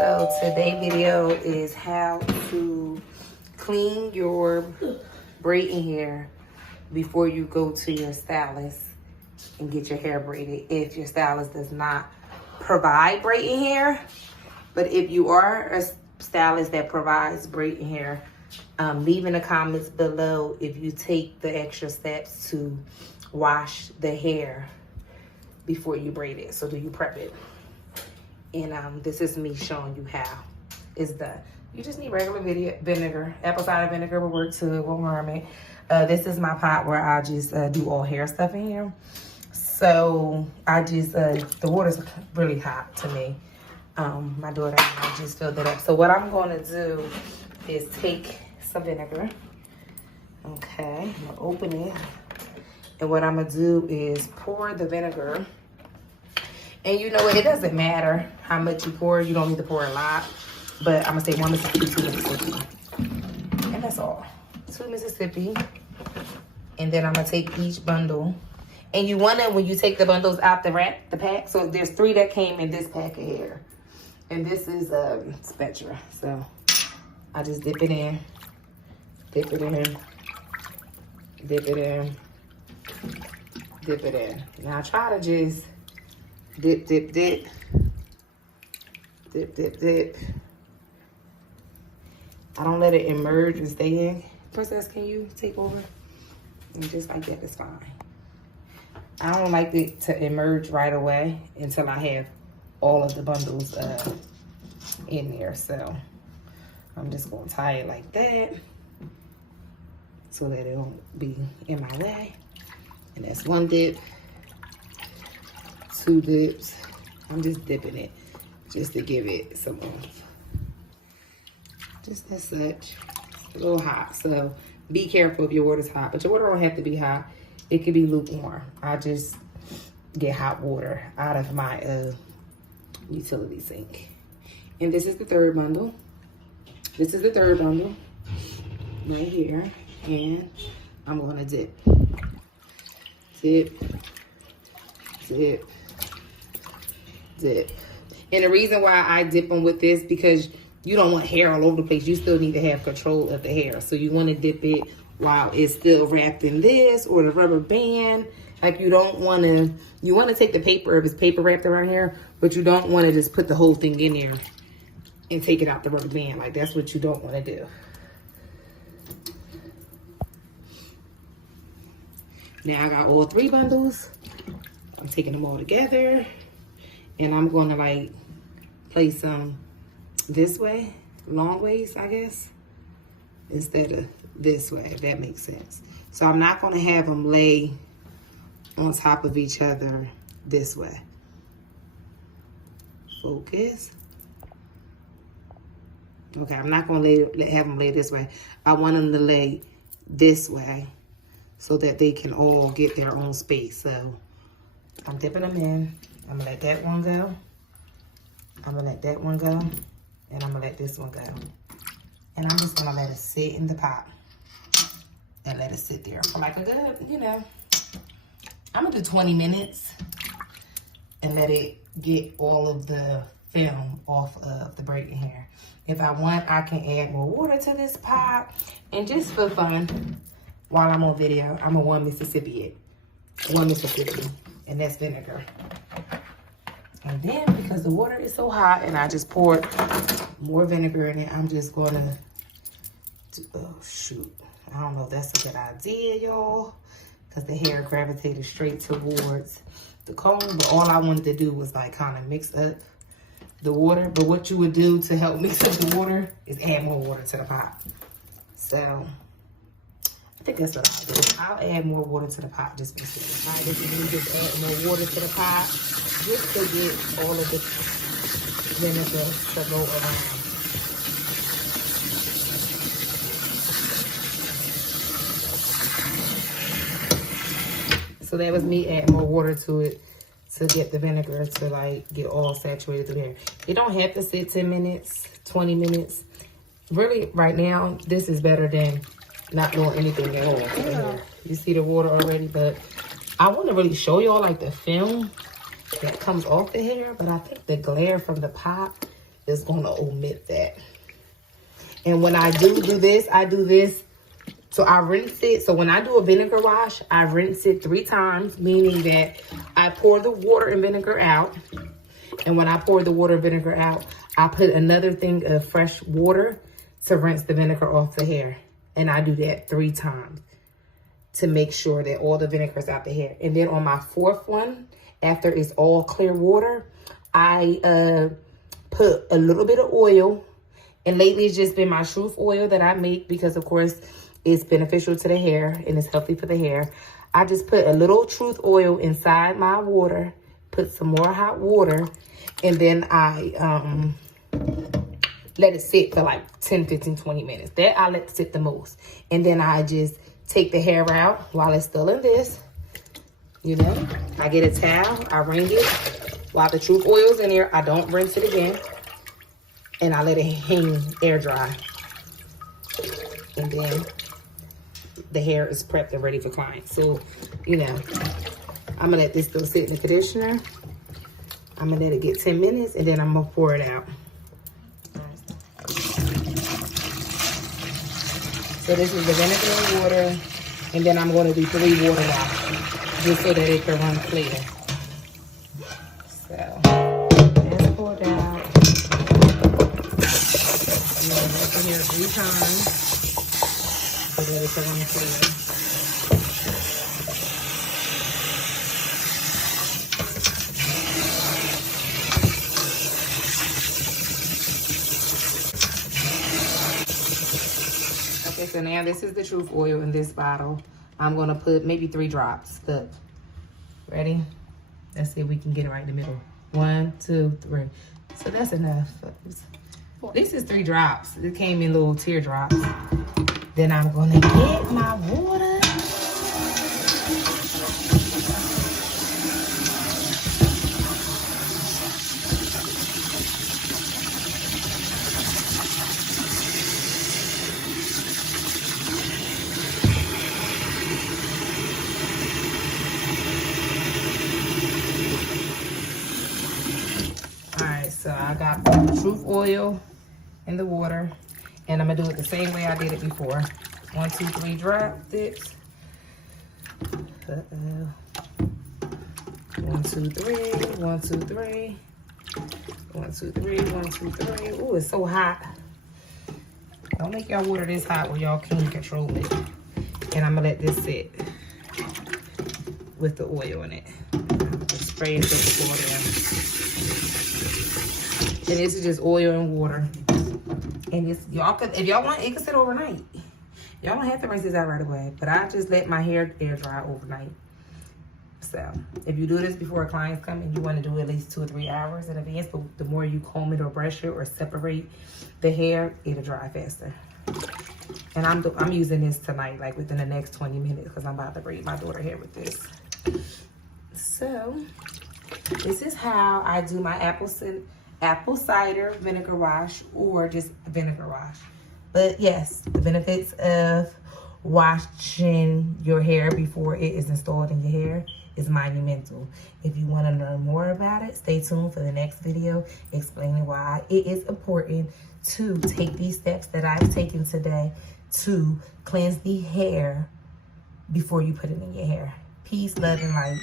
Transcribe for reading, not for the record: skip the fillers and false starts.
So today's video is how to clean your braiding hair before you go to your stylist and get your hair braided if your stylist does not provide braiding hair. But if you are a stylist that provides braiding hair, leave in the comments below if you take the extra steps to wash the hair before you braid it. So do you prep it? And this is me showing you how it's done. You just need regular vinegar. Apple cider vinegar will work too, it won't harm it. This is my pot where I just do all hair stuff in here. So I just, the water's really hot to me. My daughter and I just filled it up. So what I'm gonna do is take some vinegar. Okay, I'm gonna open it. And what I'm gonna do is pour the vinegar. And you know what, it doesn't matter how much you pour. You don't need to pour a lot. But I'm gonna say 1 Mississippi, 2 Mississippi. And that's all. 2 Mississippi. And then I'm gonna take each bundle. And you wanna, when you take the bundles out the pack, so there's 3 that came in this pack of hair. And this is spatula. So I just dip it in, dip it in, dip it in, dip it in. Now I try to just dip, dip, dip, dip, dip, dip. I don't let it emerge and stay in. Princess, can you take over? And just like that, it's fine. I don't like it to emerge right away until I have all of the bundles in there. So I'm just gonna tie it like that so that it won't be in my way. And that's 1 dip, 2 dips. I'm just dipping it just to give it some oomph. Just as such. It's a little hot, so be careful if your water's hot. But your water don't have to be hot. It could be lukewarm. I just get hot water out of my utility sink. And this is the 3rd bundle. This is the 3rd bundle right here. And I'm gonna dip. Dip, dip, dip. And the reason why I dip them with this, because you don't want hair all over the place. You still need to have control of the hair. So you want to dip it while it's still wrapped in this or the rubber band. Like you don't want to, you want to take the paper if it's paper wrapped around here, but you don't want to just put the whole thing in there and take it out the rubber band. Like that's what you don't want to do. Now I got all 3 bundles. I'm taking them all together and I'm going to like place them this way, long ways, I guess, instead of this way, if that makes sense. So I'm not going to have them lay on top of each other this way. Focus. Okay, I'm not going to have them lay this way. I want them to lay this way so that they can all get their own space. So I'm dipping them in. I'm going to let that one go. I'm going to let that one go. And I'm gonna let this one go. And I'm just gonna let it sit in the pot. And let it sit there for like a good, you know, I'm gonna do 20 minutes. And let it get all of the film off of the braiding hair. If I want, I can add more water to this pot. And just for fun, while I'm on video, I'm a 1 Mississippi it. 1 Mississippi. And that's vinegar. And then because the water is so hot and I just poured more vinegar in it, I'm just gonna do, oh shoot. I don't know if that's a good idea, y'all, because the hair gravitated straight towards the comb. But all I wanted to do was like kind of mix up the water. But what you would do to help mix up the water is add more water to the pot. So I think that's what I'll do. I'll add more water to the pot just because. All right, if you just add more water to the pot just to get all of the vinegar to go around. So that was me adding more water to it to get the vinegar to like get all saturated through there. It don't have to sit 10 minutes, 20 minutes. Really, right now, this is better than not doing anything at all. Yeah. You see the water already, but I want to really show y'all like the film that comes off the hair, but I think the glare from the pot just gonna omit that. And when I do this, I do this. So I rinse it. So when I do a vinegar wash, I rinse it 3 times, meaning that I pour the water and vinegar out. And when I pour the water and vinegar out, I put another thing of fresh water to rinse the vinegar off the hair. And I do that 3 times to make sure that all the vinegar is out the hair. And then on my 4th one, after it's all clear water, I put a little bit of oil. And lately it's just been my Truth oil that I make because, of course, it's beneficial to the hair and it's healthy for the hair. I just put a little Truth oil inside my water, put some more hot water, and then I let it sit for like 10, 15, 20 minutes. That I let it sit the most. And then I just take the hair out while it's still in this. You know, I get a towel, I wring it. While the Truth oil's in there, I don't rinse it again. And I let it hang air dry. And then the hair is prepped and ready for clients. So, you know, I'm gonna let this still sit in the conditioner. I'm gonna let it get 10 minutes and then I'm gonna pour it out. So this is the vinegar and water. And then I'm gonna do 3 water washes just so that it can run clear. So, that's poured out. I'm gonna rinse it here 3 times so that it can run clear. Okay, so now this is the Truth oil in this bottle. I'm gonna put maybe 3 drops. Look, ready? Let's see if we can get it right in the middle. 1, 2, 3. So that's enough. This is 3 drops. It came in little teardrops. Then I'm gonna get my water. So I got the Truth oil in the water, and I'm gonna do it the same way I did it before. 1, 2, 3 drops. 1, 2, 3. 1, 2, 3. 1, 2, 3. 1, 2, 3. Ooh, it's so hot. Don't make y'all water this hot where y'all can't control it. And I'm gonna let this sit with the oil in it. Just spray it to the floor down. And this is just oil and water. And it's, y'all could, if y'all want, it can sit overnight. Y'all don't have to rinse this out right away. But I just let my hair air dry overnight. So if you do this before a client's coming, you want to do at least 2 or 3 hours in advance. But the more you comb it or brush it or separate the hair, it'll dry faster. And I'm using this tonight, like within the next 20 minutes, because I'm about to braid my daughter's hair with this. So this is how I do my apple cider vinegar wash, or just vinegar wash. But yes, the benefits of washing your hair before it is installed in your hair is monumental. If you want to learn more about it, stay tuned for the next video explaining why it is important to take these steps that I've taken today to cleanse the hair before you put it in your hair. Peace, love, and light.